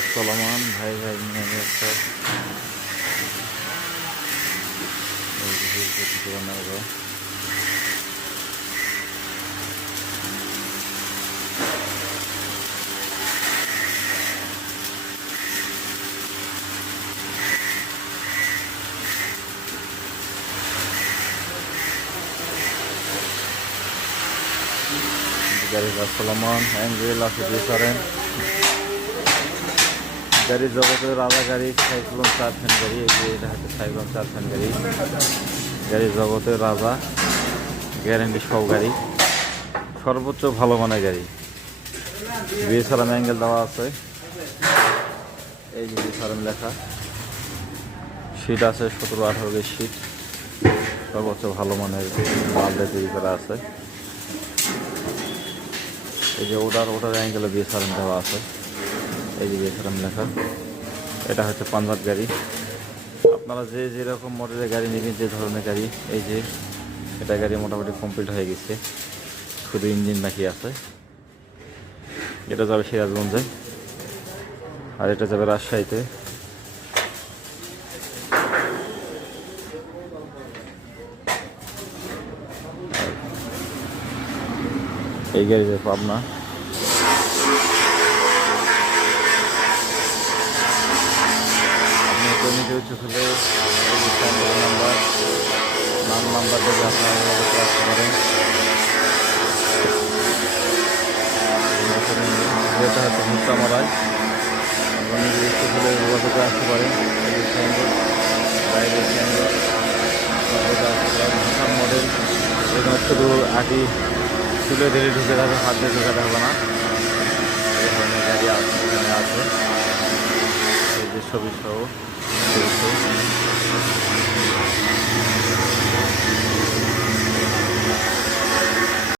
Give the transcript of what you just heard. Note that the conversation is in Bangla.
কাজ চলমান, ভাই ভাই নিয়ে একটা গাড়ি কাজ চলমান, অ্যাঙ্গেল আছে দিয়ে পারেন। গাড়ি জগতের রাজা গাড়ি, সাইক্লোন 4 ফ্যান গাড়ি। এই যে এটা হচ্ছে সাইক্লোন 4 ফ্যান গাড়ি। গাড়ি জগতের রাজা, গ্যারেন্টি সব গাড়ি, সর্বোচ্চ ভালো মানের গাড়ি। বিএসআরএম অ্যাঙ্গেল দেওয়া আছে, এই যে বিএসআরএম লেখা। সিট আছে 17-18 গেজ সিট, সর্বোচ্চ ভালো মানের মাল দিয়ে তৈরি করা আছে। এই যে ওটার অ্যাঙ্গেলে বিএসআরএম দেওয়া আছে, এই যে বিএসআরএম লেখা। এটা হচ্ছে পাঞ্জাব গাড়ি। আপনারা যে যেরকম মডেলের গাড়ি নেবেন, যে ধরনের গাড়ি, এই যে এটা গাড়ি মোটামুটি কমপ্লিট হয়ে গেছে, শুধু ইঞ্জিন বাকি আছে। এটা যাবে সিরাজগঞ্জে, আর এটা যাবে রাজশাহীতে। এই গাড়ি যাবে পাবনা। নিতে হচ্ছে ফেলে নাম্বার থেকে আপনারা আসতে পারেন। যেটা হচ্ছে ভুট্টা মারায়, আপনারা নিজে ইচ্ছে ফেলে যোগাযোগে আসতে পারেন। মডেল এখানে শুধু আটি তুলে ধীরে ঢুকে যাবে, হাত দিয়ে ঢুকাতে হবে না। এই ধরনের গাড়ি এখানে আছে, এই যে ছবি সহ।